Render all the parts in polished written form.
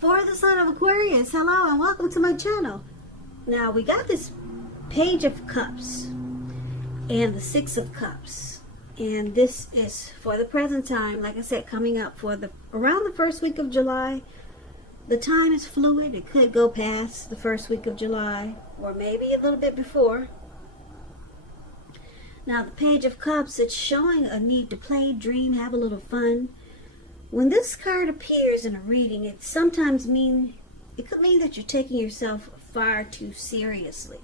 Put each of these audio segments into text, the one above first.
For the sign of Aquarius, hello and welcome to my channel. Now we got this Page of Cups and the Six of Cups, and this is for the present time, like I said, coming up for around the first week of July. The time is fluid. It could go past the first week of July or maybe a little bit before. Now the Page of Cups, it's showing a need to play, dream, have a little fun. When this card appears in a reading, it sometimes it could mean that you're taking yourself far too seriously.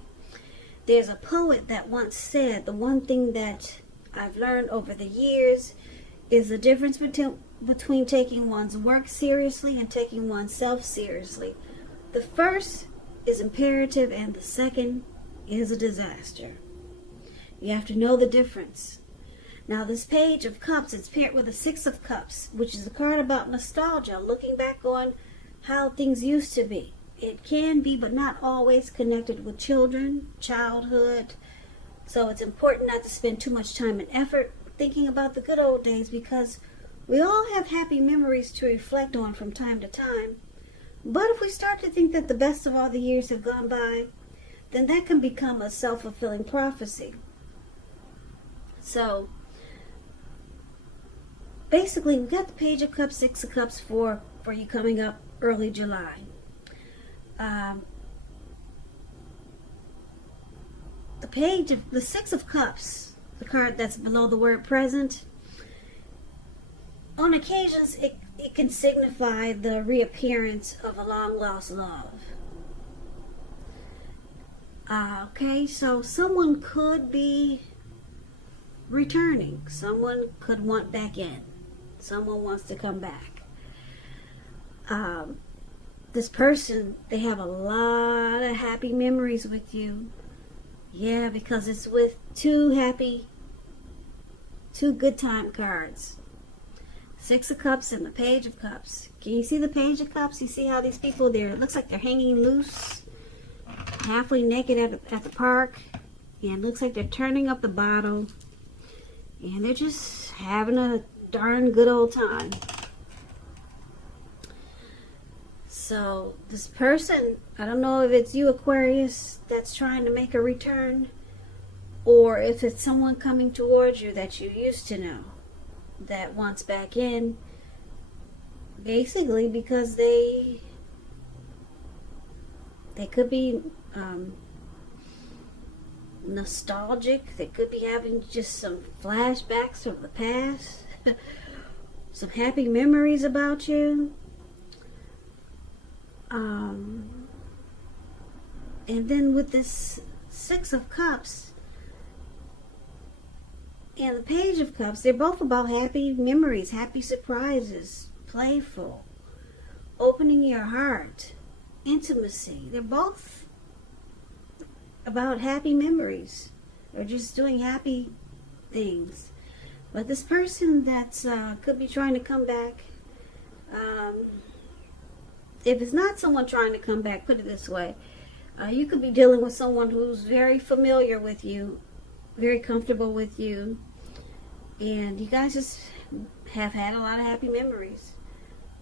There's a poet that once said, the one thing that I've learned over the years is the difference between taking one's work seriously and taking oneself seriously. The first is imperative and the second is a disaster. You have to know the difference. Now this Page of Cups, it's paired with the Six of Cups, which is a card about nostalgia, looking back on how things used to be. It can be, but not always, connected with children, childhood. So it's important not to spend too much time and effort thinking about the good old days, because we all have happy memories to reflect on from time to time. But if we start to think that the best of all the years have gone by, then that can become a self-fulfilling prophecy. So basically, we've got the Page of Cups, Six of Cups for you coming up early July. The Six of Cups, the card that's below the word present, on occasions it can signify the reappearance of a long lost love. Okay, so someone could be returning. Someone could want back in. Someone wants to come back. This person, they have a lot of happy memories with you. Yeah, because it's with two good time cards. Six of Cups and the Page of Cups. Can you see the Page of Cups? You see how these people there, it looks like they're hanging loose, halfway naked at the park, and it looks like they're turning up the bottle, and they're just having a darn good old time. So this person, I don't know if it's you, Aquarius, that's trying to make a return, or if it's someone coming towards you that you used to know that wants back in, basically because they could be nostalgic. They could be having just some flashbacks from the past, some happy memories about you. And then with this Six of Cups and the Page of Cups, they're both about happy memories, happy surprises, playful, opening your heart, intimacy. They're both about happy memories or just doing happy things. But this person that's could be trying to come back, if it's not someone trying to come back, put it this way, you could be dealing with someone who's very familiar with you, very comfortable with you, and you guys just have had a lot of happy memories.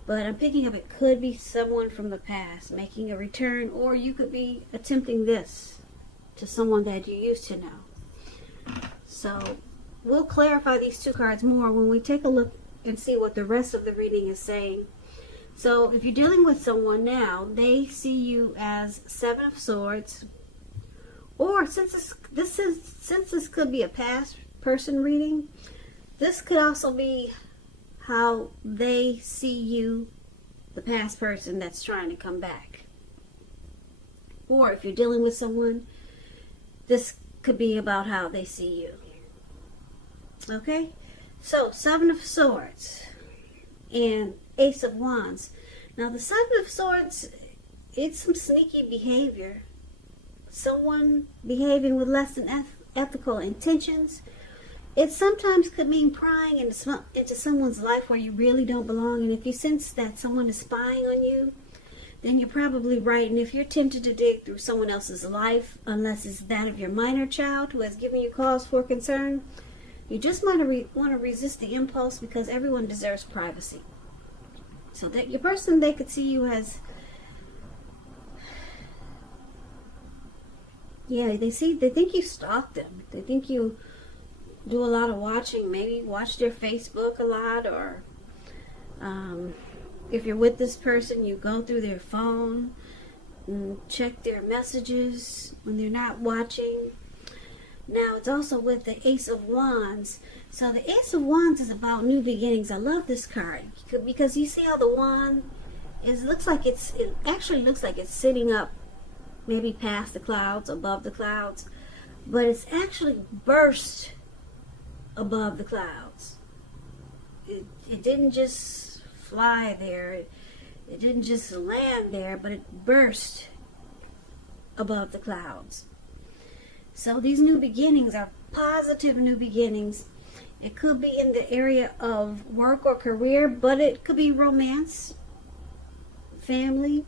But I'm picking up it could be someone from the past making a return, or you could be attempting this to someone that you used to know. So we'll clarify these two cards more when we take a look and see what the rest of the reading is saying. So if you're dealing with someone now, they see you as Seven of Swords, or since this could be a past person reading, this could also be how they see you, the past person that's trying to come back. Or if you're dealing with someone, this could be about how they see you. Okay? So, Seven of Swords and Ace of Wands. Now, the Seven of Swords, it's some sneaky behavior. Someone behaving with less than ethical intentions. It sometimes could mean prying into someone's life where you really don't belong. And if you sense that someone is spying on you, then you're probably right. And if you're tempted to dig through someone else's life, unless it's that of your minor child who has given you cause for concern, you just might want to resist the impulse, because everyone deserves privacy. So that your person, they could see you as, yeah, they think you stalk them. They think you do a lot of watching, maybe watch their Facebook a lot, or if you're with this person, you go through their phone and check their messages when they're not watching. Now, it's also with the Ace of Wands. So the Ace of Wands is about new beginnings. I love this card because you see how the wand is, it actually looks like it's sitting up maybe past the clouds, above the clouds, but it's actually burst above the clouds. It didn't just fly there. It didn't just land there, but it burst above the clouds. So these new beginnings are positive new beginnings. It could be in the area of work or career, but it could be romance, family.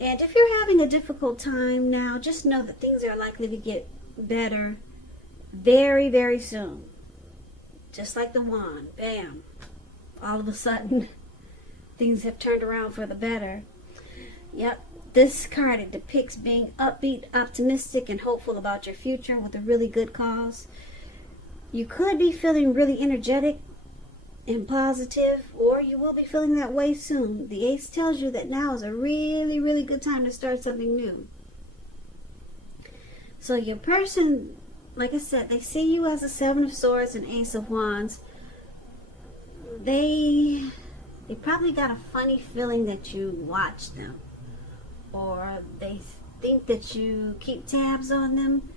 And if you're having a difficult time now, just know that things are likely to get better very, very soon. Just like the wand, bam, all of a sudden, things have turned around for the better. Yep, this card, it depicts being upbeat, optimistic, and hopeful about your future with a really good cause. You could be feeling really energetic and positive, or you will be feeling that way soon. The Ace tells you that now is a really, really good time to start something new. So your person, like I said, they see you as a Seven of Swords and Ace of Wands. They probably got a funny feeling that you watch them, or they think that you keep tabs on them,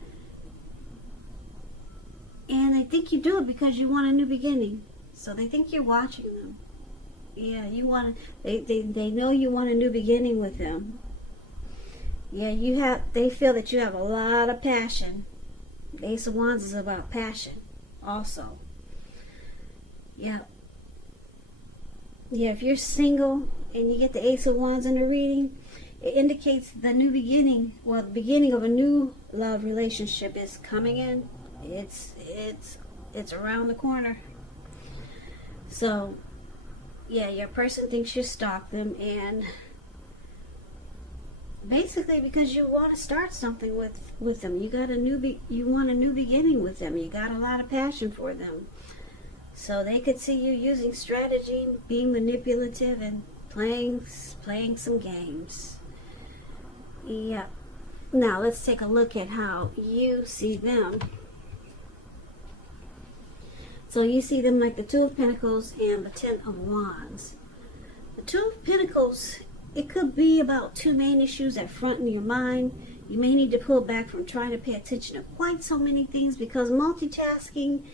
and they think you do it because you want a new beginning. So they think you're watching them. Yeah, they know you want a new beginning with them. Yeah, they feel that you have a lot of passion. The Ace of Wands is about passion also. Yeah. Yeah, if you're single and you get the Ace of Wands in the reading, it indicates the new beginning, well, the beginning of a new love relationship is coming in. It's around the corner. So, yeah, your person thinks you stalk them, and basically because you want to start something with them. You want a new beginning with them. You got a lot of passion for them. So they could see you using strategy, being manipulative, and playing some games. Yeah. Now let's take a look at how you see them. So you see them like the Two of Pentacles and the Ten of Wands. The Two of Pentacles, it could be about two main issues that front in your mind. You may need to pull back from trying to pay attention to quite so many things, because multitasking,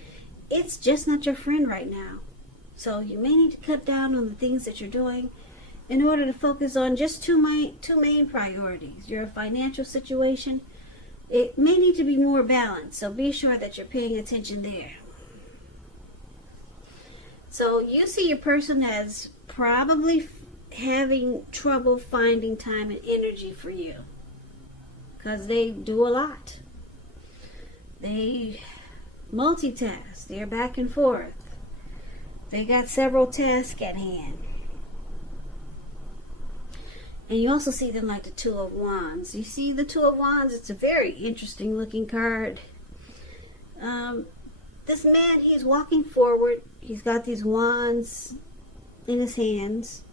it's just not your friend right now. So you may need to cut down on the things that you're doing in order to focus on just two main priorities. Your financial situation, it may need to be more balanced. So be sure that you're paying attention there. So you see your person as probably having trouble finding time and energy for you, because they do a lot. They multitask. They're back and forth. They got several tasks at hand. And you also see them like the Two of Wands. You see the Two of Wands, it's a very interesting looking card. This man, he's walking forward. He's got these wands in his hands.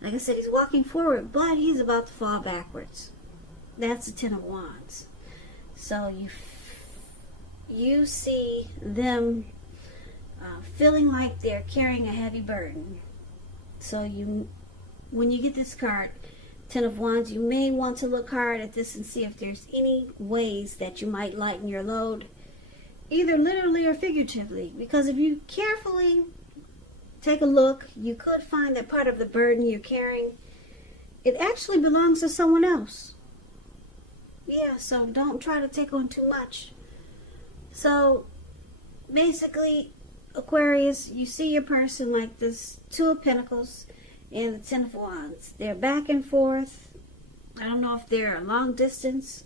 Like I said, he's walking forward, but he's about to fall backwards. That's the Ten of Wands. So you see them feeling like they're carrying a heavy burden. So when you get this card, Ten of Wands, you may want to look hard at this and see if there's any ways that you might lighten your load, either literally or figuratively. Because if you carefully take a look, you could find that part of the burden you're carrying, it actually belongs to someone else. Yeah, so don't try to take on too much. So basically, Aquarius, you see your person like this Two of Pentacles and the Ten of Wands. They're back and forth. I don't know if they're a long distance,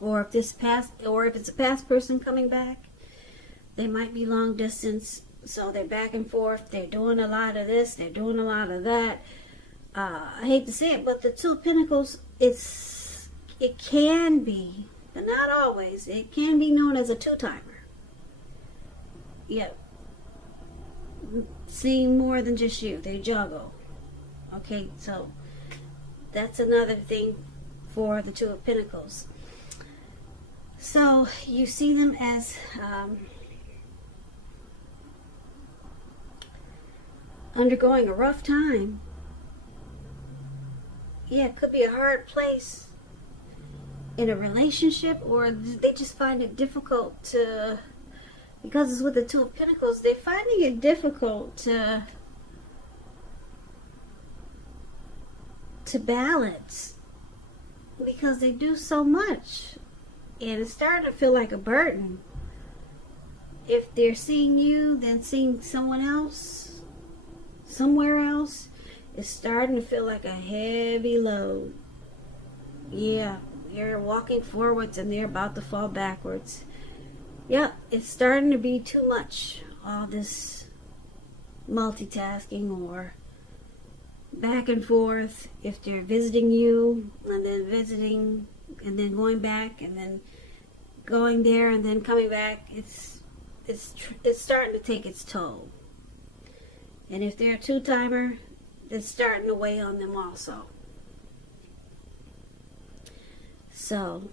or if it's a past person coming back. They might be long distance. So they're back and forth. They're doing a lot of this. They're doing a lot of that. I hate to say it, but the Two of Pentacles, it can be, but not always. It can be known as a two-timer. Yeah. Seeing more than just you. They juggle. Okay, so that's another thing for the Two of Pentacles. So you see them as undergoing a rough time. Yeah, it could be a hard place in a relationship, or they just find it difficult to, because it's with the Two of Pentacles, they're finding it difficult to balance, because they do so much, and it's starting to feel like a burden. If they're seeing you, then seeing someone else, somewhere else, it's starting to feel like a heavy load. Yeah, you're walking forwards and they're about to fall backwards. Yep, it's starting to be too much. All this multitasking or back and forth. If they're visiting you and then visiting and then going back and then going there and then coming back, it's starting to take its toll. And if they're a two-timer, it's starting to weigh on them also. So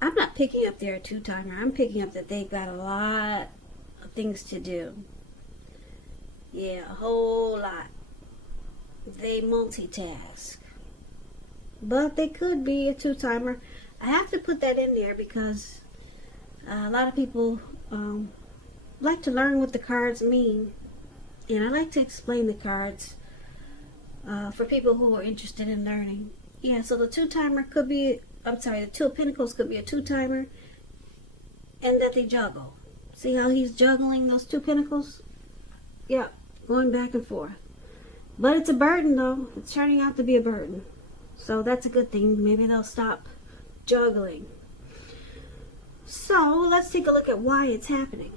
I'm not picking up they're a two-timer. I'm picking up that they've got a lot of things to do. Yeah, a whole lot. They multitask. But they could be a two-timer. I have to put that in there because a lot of people like to learn what the cards mean. And I like to explain the cards for people who are interested in learning. Yeah, so the two-timer could be, the Two of Pentacles could be a two-timer, and that they juggle. See how he's juggling those two pentacles? Yeah, going back and forth. But it's a burden, though. It's turning out to be a burden. So that's a good thing. Maybe they'll stop juggling. So let's take a look at why it's happening.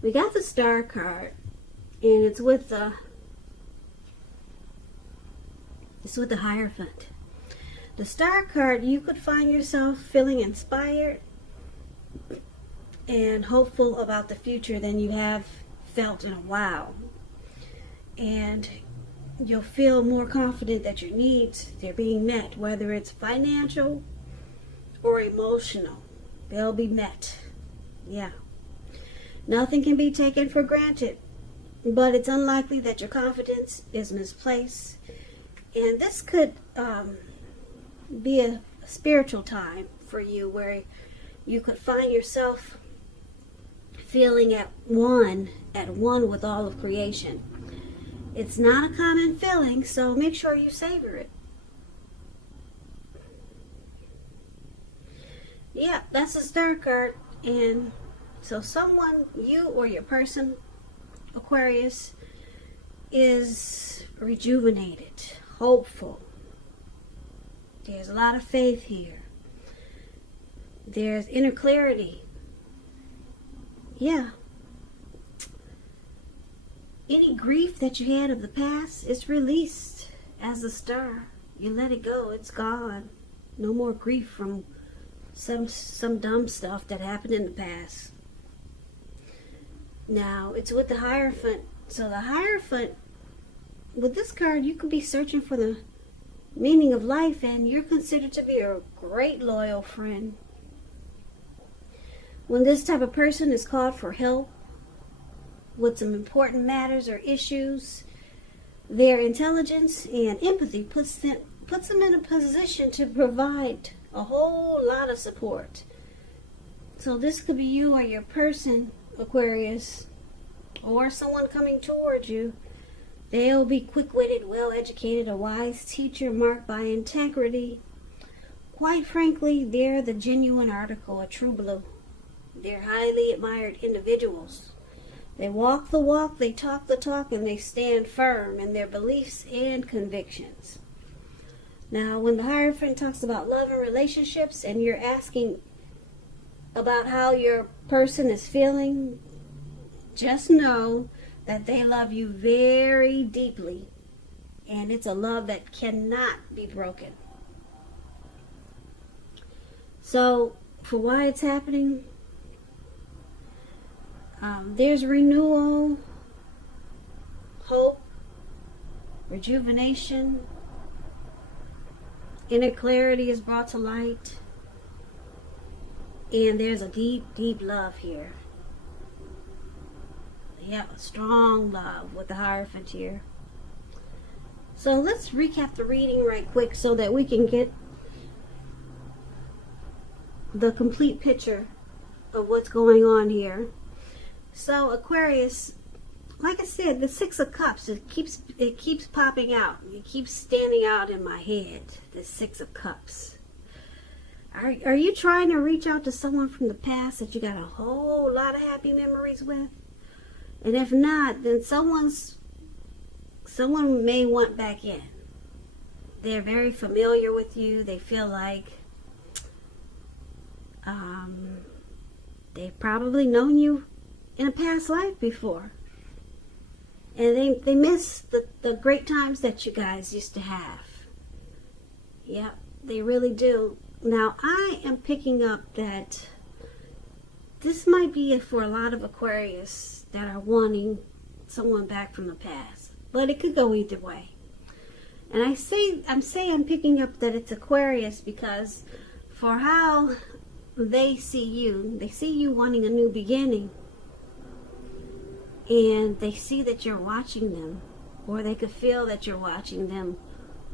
We got the Star card, and it's with the Hierophant. The Star card, you could find yourself feeling inspired and hopeful about the future than you have felt in a while. And you'll feel more confident that your needs, they're being met, whether it's financial or emotional. They'll be met. Yeah. Nothing can be taken for granted, but it's unlikely that your confidence is misplaced. And this could be a spiritual time for you where you could find yourself feeling at one with all of creation. It's not a common feeling, so make sure you savor it. Yeah, that's a Star card. And so someone, you or your person, Aquarius, is rejuvenated, hopeful. There's a lot of faith here. There's inner clarity. Yeah. Any grief that you had of the past is released as a star. You let it go. It's gone. No more grief from some dumb stuff that happened in the past. Now, it's with the Hierophant. So the Hierophant, with this card, you could be searching for the meaning of life, and you're considered to be a great loyal friend. When this type of person is called for help with some important matters or issues, their intelligence and empathy puts them in a position to provide a whole lot of support. So this could be you or your person, Aquarius, or someone coming towards you. They'll be quick-witted, well-educated, a wise teacher marked by integrity. Quite frankly, they're the genuine article, a true blue. They're highly admired individuals. They walk the walk, they talk the talk, and they stand firm in their beliefs and convictions. Now, when the Hierophant talks about love and relationships, and you're asking about how your person is feeling, just know that they love you very deeply. And it's a love that cannot be broken. So, for why it's happening, there's renewal, hope, rejuvenation, inner clarity is brought to light, and there's a deep, deep love here. Yep, a strong love with the Hierophant here. So let's recap the reading right quick so that we can get the complete picture of what's going on here. So Aquarius, like I said, the Six of Cups, it keeps popping out. It keeps standing out in my head, the Six of Cups. Are you trying to reach out to someone from the past that you got a whole lot of happy memories with? And if not, then someone may want back in. They're very familiar with you. They feel like they've probably known you in a past life before. And they miss the great times that you guys used to have. Yep, they really do. Now, I am picking up that this might be for a lot of Aquarius that are wanting someone back from the past. But it could go either way. And I'm picking up that it's Aquarius because for how they see you wanting a new beginning. And they see that you're watching them, or they could feel that you're watching them,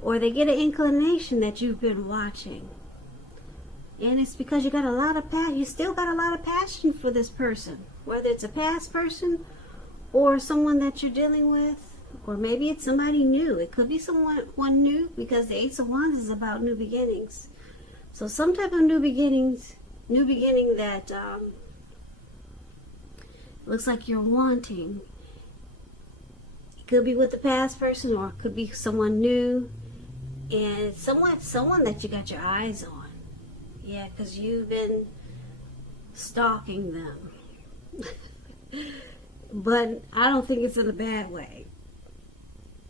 or they get an inclination that you've been watching. And it's because you still got a lot of passion for this person, whether it's a past person or someone that you're dealing with, or maybe it's somebody new. It could be someone new, because the Ace of Wands is about new beginnings. So some type of new beginning that looks like you're wanting. It could be with the past person, or it could be someone new, and someone that you got your eyes on. Yeah, because you've been stalking them. But I don't think it's in a bad way,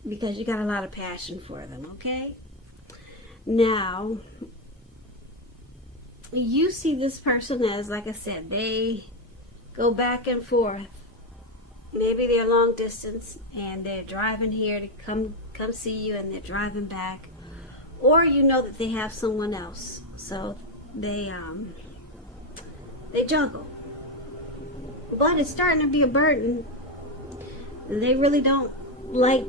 because you got a lot of passion for them, okay? Now, you see this person as, like I said, they go back and forth. Maybe they're long distance and they're driving here to come see you, and they're driving back. Or you know that they have someone else. So they juggle. But it's starting to be a burden. They really don't like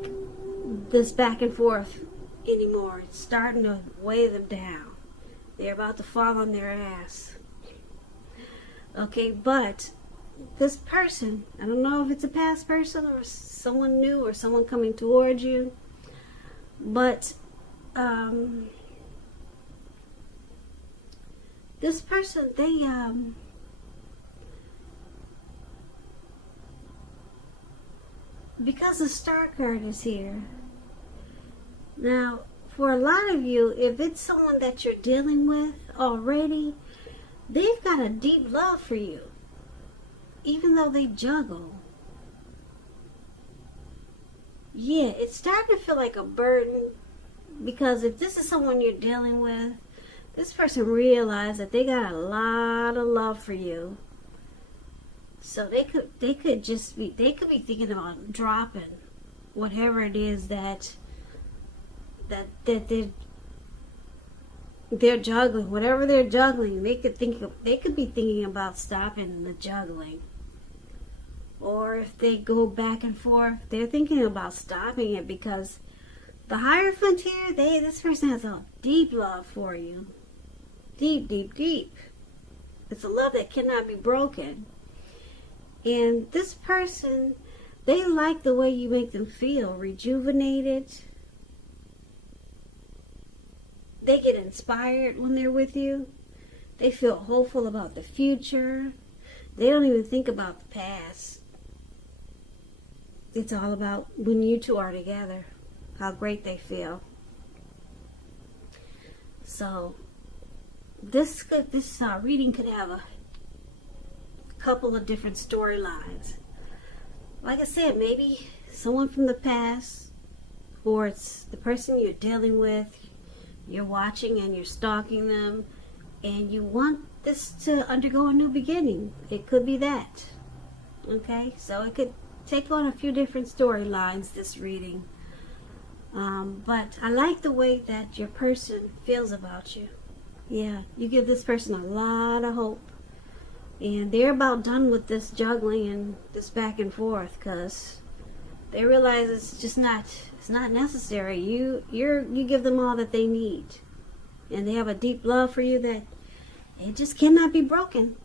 this back and forth anymore. It's starting to weigh them down. They're about to fall on their ass. Okay, but this person, I don't know if it's a past person or someone new or someone coming towards you, but this person, because the Star card is here. Now, for a lot of you, if it's someone that you're dealing with already, they've got a deep love for you, even though they juggle. Yeah, it's starting to feel like a burden, because if this is someone you're dealing with, this person realized that they got a lot of love for you. So they could be thinking about dropping whatever it is that they're juggling. Whatever they're juggling, they could be thinking about stopping the juggling. Or if they go back and forth, they're thinking about stopping it, because the Hierophant here, this person has a deep love for you. Deep, deep, deep. It's a love that cannot be broken. And this person, they like the way you make them feel rejuvenated. They get inspired when they're with you. They feel hopeful about the future. They don't even think about the past. It's all about when you two are together, how great they feel. So this reading could have couple of different storylines. Like I said, maybe someone from the past, or it's the person you're dealing with, you're watching and you're stalking them, and you want this to undergo a new beginning. It could be that. Okay, so it could take on a few different storylines, this reading. But I like the way that your person feels about you. Yeah, you give this person a lot of hope. And they're about done with this juggling and this back and forth, because they realize it's just not necessary. You give them all that they need. And they have a deep love for you that it just cannot be broken.